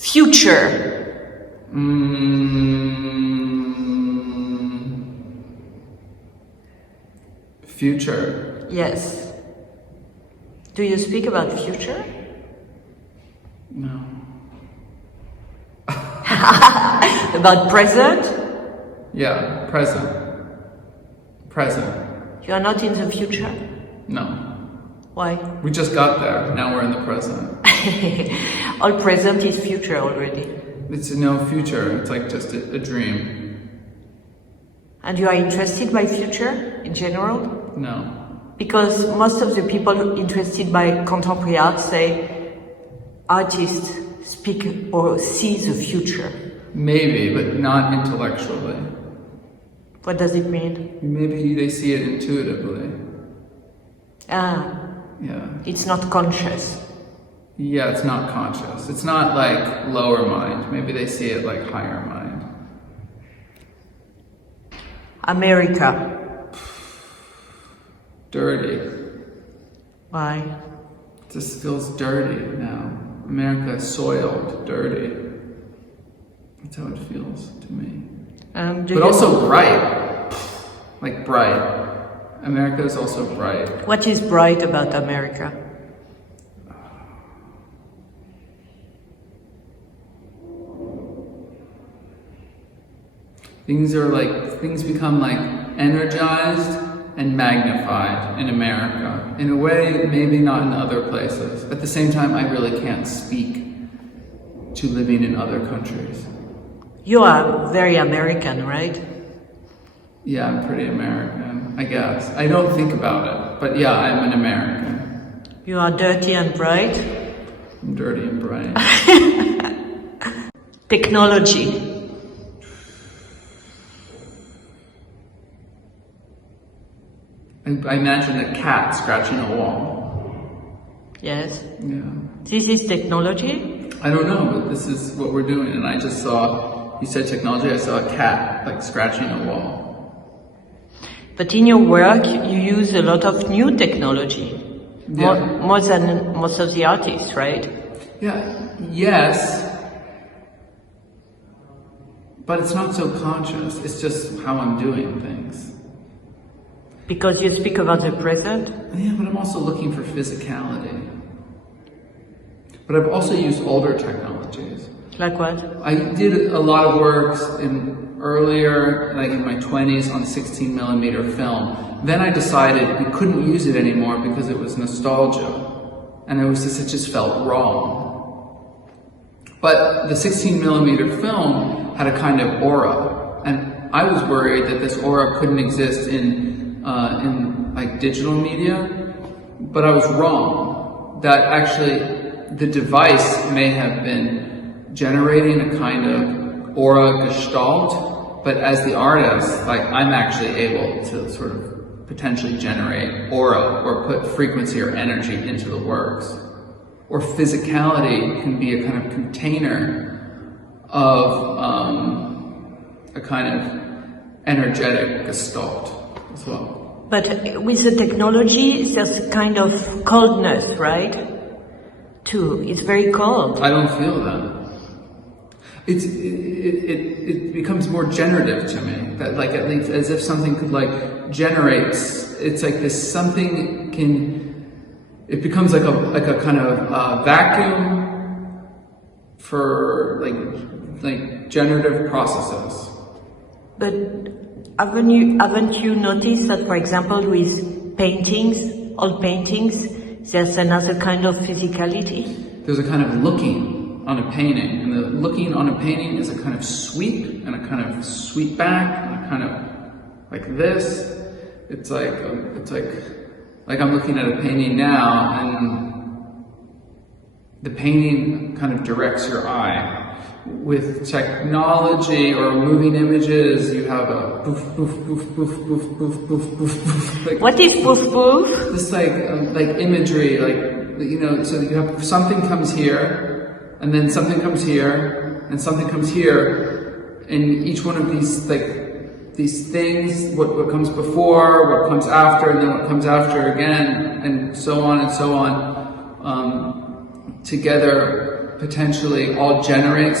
Future. Future. Yes. Do you speak about future? No. About present? Yeah, present. Present. You are not in the future? No. Why? We just got there. Now we're in the present. All present is future already. It's no future. It's like just a dream. And you are interested by future in general? No. Because most of the people interested by contemporary art say artists speak or see the future. Maybe, but not intellectually. What does it mean? Maybe they see it intuitively. Ah, Yeah. it's not conscious. Yeah, it's not conscious. It's not like lower mind. Maybe they see it like higher mind. America. Dirty. Why? This feels dirty now. America is soiled, dirty. That's how it feels to me. But also bright. Like bright. America is also bright. What is bright about America? Things become like energized and magnified in America. In a way, maybe not in other places. At the same time, I really can't speak to living in other countries. You are very American, right? Yeah, I'm pretty American, I guess. I don't think about it, but yeah, I'm an American. You are dirty and bright. I'm dirty and bright. Technology. I imagine a cat scratching a wall. Yes. Yeah. This is technology? I don't know, but this is what we're doing. And I just saw, you said technology, I saw a cat like scratching a wall. But in your work, you use a lot of new technology. Yeah. More than most of the artists, right? Yeah, yes. But it's not so conscious. It's just how I'm doing things. Because you speak about the present? Yeah, but I'm also looking for physicality. But I've also used older technologies. Like what? I did a lot of works earlier, like in my 20s, on 16mm film. Then I decided we couldn't use it anymore because it was nostalgia. And it just felt wrong. But the 16mm film had a kind of aura. And I was worried that this aura couldn't exist in like digital media, but I was wrong. That actually the device may have been generating a kind of aura gestalt, but as the artist, like I'm actually able to sort of potentially generate aura or put frequency or energy into the works. Or physicality can be a kind of container of a kind of energetic gestalt as well. But with the technology, there's a kind of coldness, right? Too. It's very cold. I don't feel that. It becomes more generative to me. That like at least as if something could like generate. It's like this something can. It becomes like a kind of vacuum for like generative processes. But haven't you noticed that, for example, with paintings, old paintings, there's another kind of physicality? There's a kind of looking on a painting, and the looking on a painting is a kind of sweep, and a kind of sweep back, and a kind of like this. It's like I'm looking at a painting now, and the painting kind of directs your eye. With technology or moving images, you have a poof, poof, poof, poof, poof, poof, poof, poof, poof. Like, what is poof poof? This like imagery, so you have something comes here, and then something comes here, and something comes here, and each one of these things, what comes before, what comes after, and then what comes after again, and so on, together potentially all generate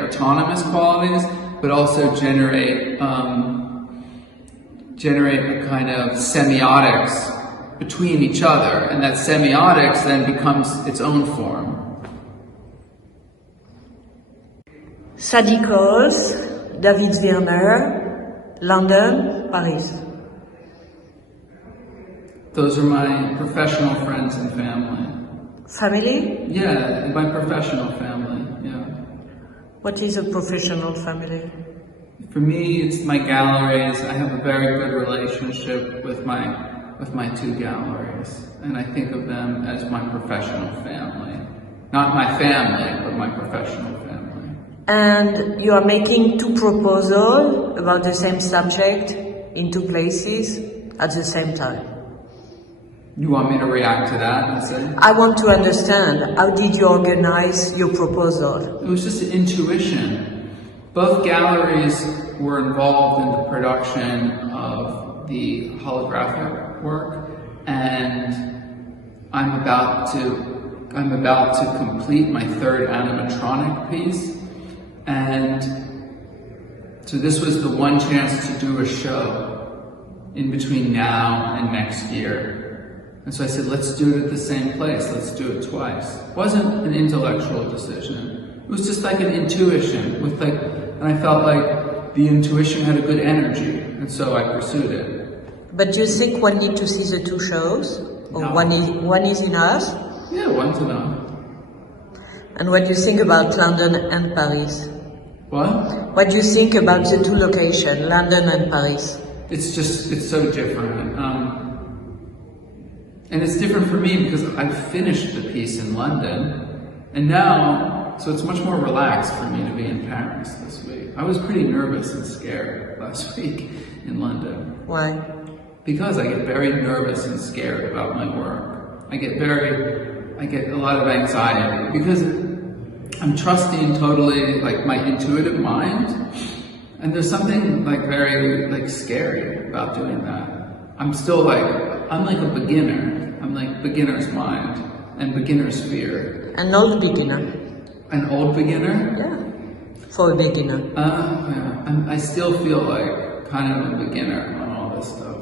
autonomous qualities, but also generate a kind of semiotics between each other, and that semiotics then becomes its own form. Sadie Coles, David Werner, London, Paris. Those are my professional friends and family. Family? Yeah, my professional family, yeah. What is a professional family? For me, it's my galleries. I have a very good relationship with my two galleries, and I think of them as my professional family. Not my family, but my professional family. And you are making two proposals about the same subject in two places at the same time. You want me to react to that and say? I want to understand, how did you organize your proposal? It was just an intuition. Both galleries were involved in the production of the holographic work, and I'm about to complete my third animatronic piece, and so this was the one chance to do a show in between now and next year. And so I said, let's do it at the same place, let's do it twice. It wasn't an intellectual decision. It was just like an intuition and I felt like the intuition had a good energy, and so I pursued it. But do you think one need to see the two shows? Or No. one is enough? Yeah, one's enough. And what do you think about London and Paris? What? What do you think about the two locations, London and Paris? It's so different. And it's different for me because I finished the piece in London, and now, so it's much more relaxed for me to be in Paris this week. I was pretty nervous and scared last week in London. Why? Because I get very nervous and scared about my work. I get a lot of anxiety because I'm trusting totally my intuitive mind, and there's something very scary about doing that. I'm like a beginner. I'm like beginner's mind and beginner's fear. An old beginner. An old beginner? Yeah. For a beginner. Yeah. I still feel like kind of a beginner on all this stuff.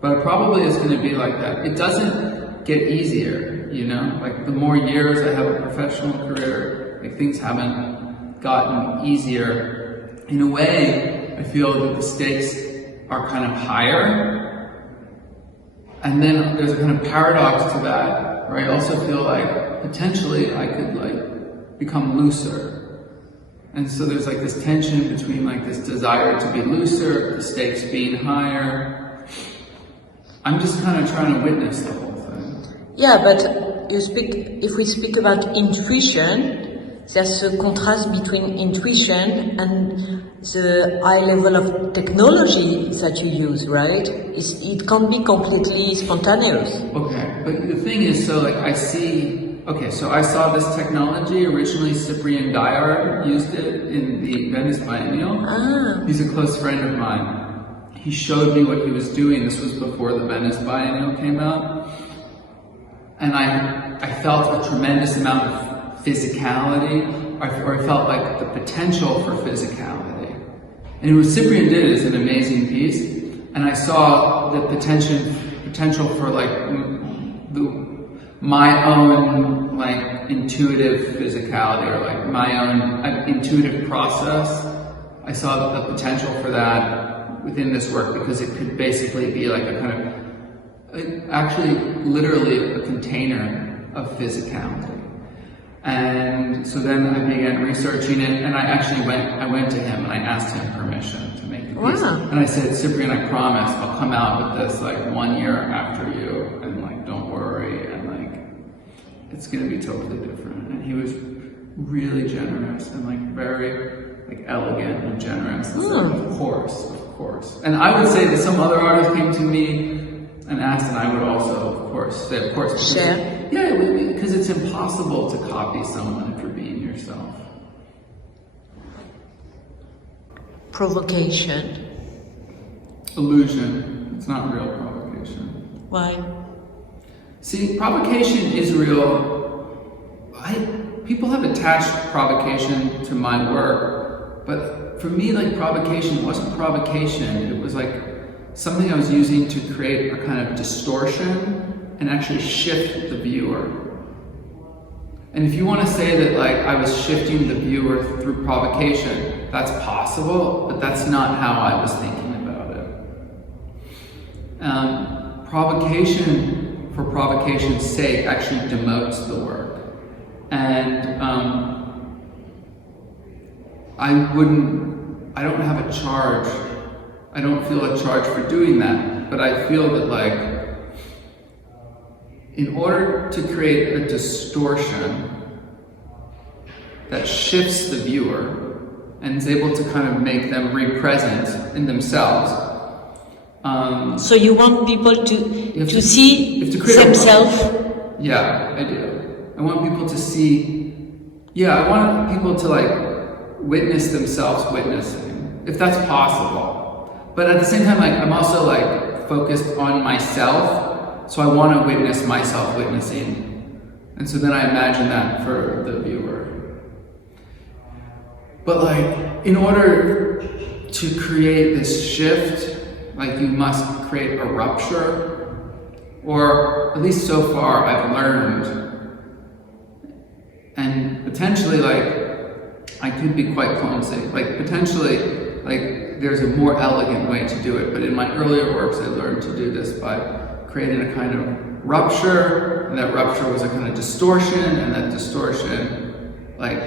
But it probably is going to be like that. It doesn't get easier, you know? The more years I have a professional career, things haven't gotten easier. In a way, I feel that the stakes are kind of higher. And then there's a kind of paradox to that, where I also feel like potentially I could become looser. And so there's this tension between this desire to be looser, the stakes being higher. I'm just kind of trying to witness the whole thing. Yeah, but if we speak about intuition, there's a contrast between intuition and the high level of technology that you use, right? It can't be completely spontaneous. Okay, but the thing is, so I saw this technology. Originally, Cyprien Dayard used it in the Venice Biennial. He's a close friend of mine. He showed me what he was doing. This was before the Venice Biennial came out. And I felt a tremendous amount of physicality, or I felt the potential for physicality. And what Cyprien did is an amazing piece, and I saw the potential for my own intuitive physicality, or my own intuitive process. I saw the potential for that within this work, because it could basically be a kind of, actually literally a container of physicality. And so then I began researching it, and I went to him and I asked him permission to make the piece. Wow. And I said, Cyprien, I promise I'll come out with this 1 year after you, and don't worry, and it's gonna be totally different. And he was really generous and very elegant and generous. And said, of course. And I would say that some other artist came to me and asked, and I would also, of course, say, of course. Share. Yeah, because it's impossible to copy someone for being yourself. Provocation. Illusion. It's not real provocation. Why? See, provocation is real. people have attached provocation to my work, but for me, like, provocation wasn't provocation. It was like something I was using to create a kind of distortion and actually shift the viewer. And if you want to say that, like, I was shifting the viewer through provocation, that's possible, but that's not how I was thinking about it. Provocation for provocation's sake actually demotes the work. And I don't have a charge. I don't feel a charge for doing that, but I feel that, like, in order to create a distortion that shifts the viewer and is able to kind of make them re-present in themselves. So you want people to see themselves? Yeah, I do. I want people to see, I want people to, like, witness themselves witnessing, if that's possible. But at the same time, like, I'm also, like, focused on myself, so I want to witness myself witnessing. And so then I imagine that for the viewer. But, like, in order to create this shift, like, you must create a rupture, or at least so far I've learned. And potentially, like, I could be quite clumsy. Like, potentially, like, there's a more elegant way to do it. But in my earlier works, I learned to do this by creating a kind of rupture, and that rupture was a kind of distortion, and that distortion, like,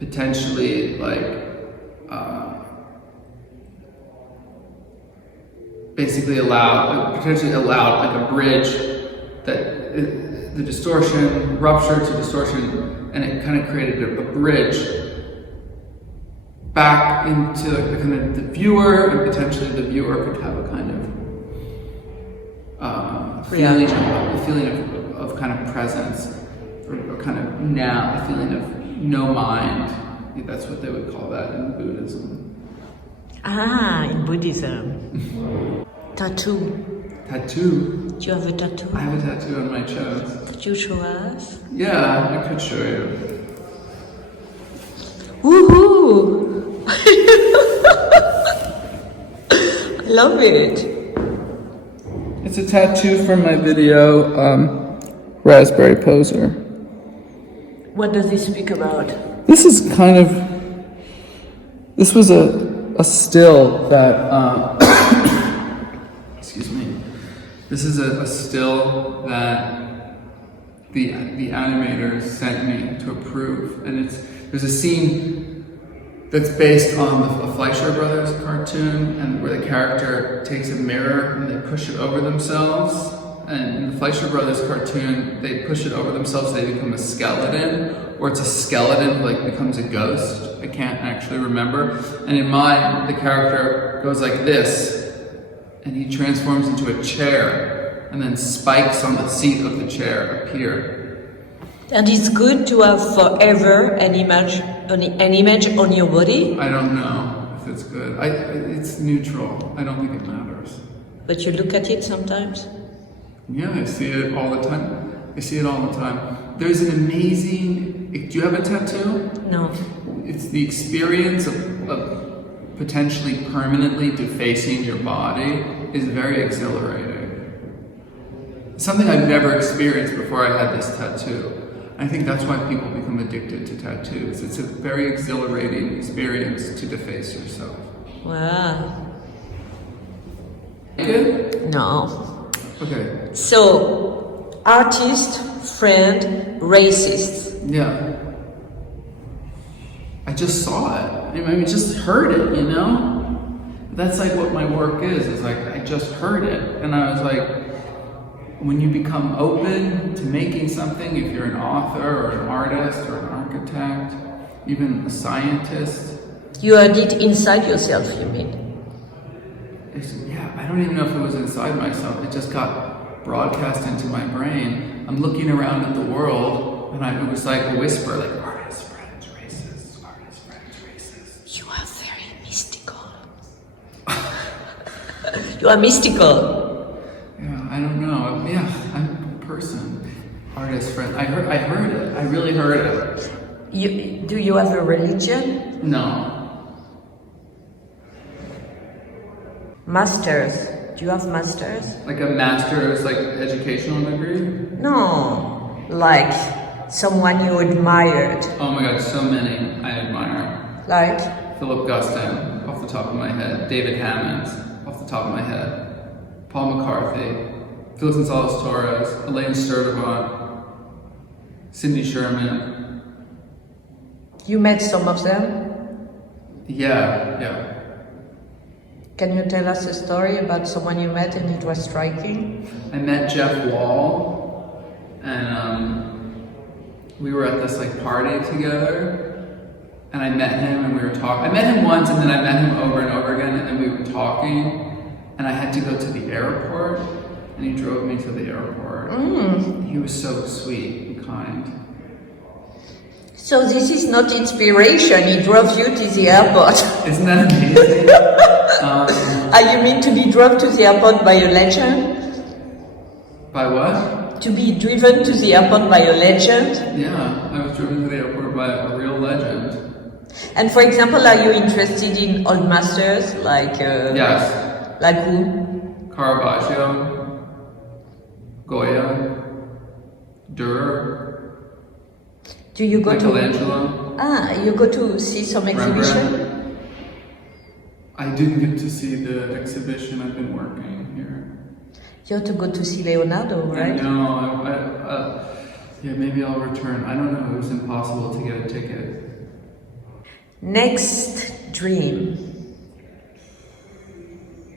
potentially, like, basically potentially allowed, like, a bridge that the distortion, rupture to distortion, and it kind of created a bridge back into, like, the kind of the viewer, and potentially the viewer could have a kind of feeling of kind of presence, or kind of a feeling of no mind. I think that's what they would call that in Buddhism. In Buddhism. Tattoo. Tattoo? Do you have a tattoo? I have a tattoo on my chest. Could you show us? Yeah, I could show you. Woohoo! I love it. It's a tattoo from my video, Raspberry Poser. What does this speak about? This was a still that, excuse me. This is a still that the animators sent me to approve, and there's a scene that's based on the Fleischer Brothers cartoon, and where the character takes a mirror and they push it over themselves. And in the Fleischer Brothers cartoon, they push it over themselves, they become a skeleton, or it's a skeleton who, like, becomes a ghost. I can't actually remember. And in mine, the character goes like this, and he transforms into a chair, and then spikes on the seat of the chair appear. And it's good to have forever an image on your body? I don't know if it's good. It's neutral. I don't think it matters. But you look at it sometimes? Yeah, I see it all the time. There's an amazing... Do you have a tattoo? No. It's the experience of potentially permanently defacing your body is very exhilarating. It's something I've never experienced before I had this tattoo. I think that's why people become addicted to tattoos. It's a very exhilarating experience to deface yourself. Wow. Good? No. Okay. So, artist, friend, racist. Yeah. I just saw it. I mean, just heard it, you know? That's like what my work is like, I just heard it. And I was like, when you become open to making something, if you're an author or an artist or an architect, even a scientist. You had it inside yourself, you mean? Yeah, I don't even know if it was inside myself. It just got broadcast into my brain. I'm looking around at the world, and it was like a whisper, like, artists, friends, racists, artists, friends, racists. You are very mystical. You are mystical. Yeah, I don't know. Yeah, I'm a person. Artist, friend. I heard it. I really heard it. you have a religion? No. Masters. Do you have masters? Like a master's, like, educational degree? No. Like someone you admired. Oh my god, so many I admire. Like? Philip Guston, off the top of my head. David Hammond, off the top of my head. Paul McCarthy. Felix Gonzalez-Torres. Elaine Sturdivant. Cindy Sherman. You met some of them? Yeah. Can you tell us a story about someone you met and it was striking? I met Jeff Wall, and we were at this like party together, and I met him and we were talking. I met him once and then I met him over and over again, and then we were talking, and I had to go to the airport, and he drove me to the airport. He was so sweet and kind. So this is not inspiration, he drove you to the airport. Isn't that amazing? You mean to be drove to the airport by a legend? By what? To be driven to the airport by a legend? Yeah, I was driven to the airport by a real legend. And for example, are you interested in old masters like? Yes. Like who? Caravaggio, Goya, Dürer. Do you go Michelangelo. you go to see some exhibition? Rembrandt. I didn't get to see the exhibition. I've been working here. You have to go to see Leonardo, right? I know. Yeah, maybe I'll return. I don't know. It was impossible to get a ticket. Next dream.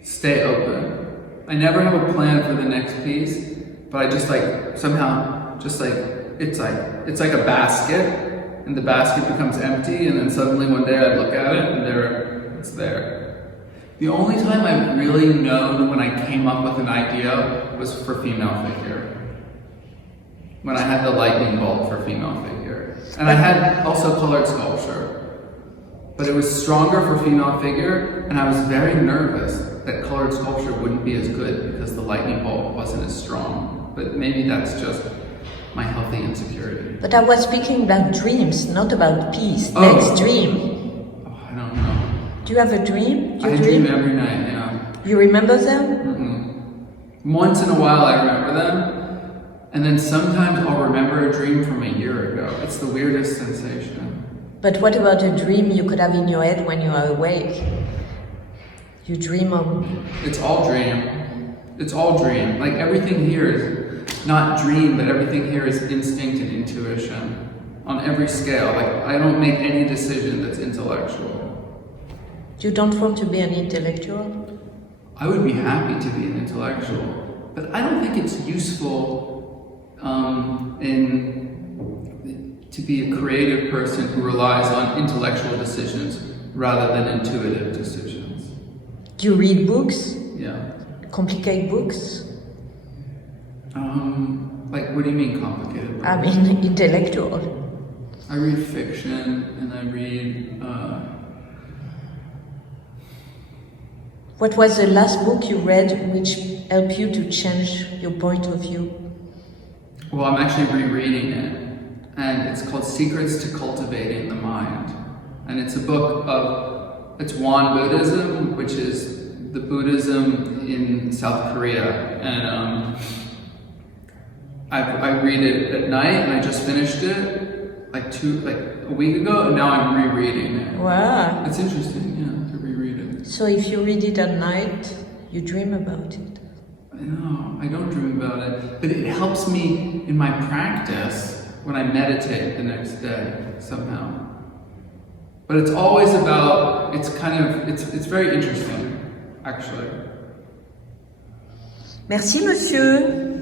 Stay open. I never have a plan for the next piece, but I just like somehow just like it's like a basket, and the basket becomes empty, and then suddenly one day I look at it and it's there. The only time I've really known when I came up with an idea was for female figure. When I had the lightning bolt for female figure. And I had also colored sculpture. But it was stronger for female figure, and I was very nervous that colored sculpture wouldn't be as good because the lightning bolt wasn't as strong. But maybe that's just my healthy insecurity. But I was speaking about dreams, not about peace. Oh. Next dream. Oh, I don't know. Do you have a dream? I dream every night, yeah. You remember them? Mm-mm. Once in a while I remember them, and then sometimes I'll remember a dream from a year ago. It's the weirdest sensation. But what about a dream you could have in your head when you are awake? You dream of... It's all dream. It's all dream. Like everything here is not dream, but everything here is instinct and intuition on every scale. Like I don't make any decision that's intellectual. You don't want to be an intellectual? I would be happy to be an intellectual, but I don't think it's useful to be a creative person who relies on intellectual decisions rather than intuitive decisions. Do you read books? Yeah. Complicated books? Like, what do you mean complicated books? I mean, intellectual. I read fiction, and I read... What was the last book you read which helped you to change your point of view? Well, I'm actually rereading it, and it's called Secrets to Cultivating the Mind. And it's a book of, it's Won Buddhism, which is the Buddhism in South Korea. And I read it at night, and I just finished it like a week ago, and now I'm rereading it. Wow. It's interesting, yeah, to reread it. So if you read it at night, you dream about it. I know, I don't dream about it, but it helps me in my practice when I meditate the next day, somehow. But it's always about, it's very interesting, actually. Merci, monsieur.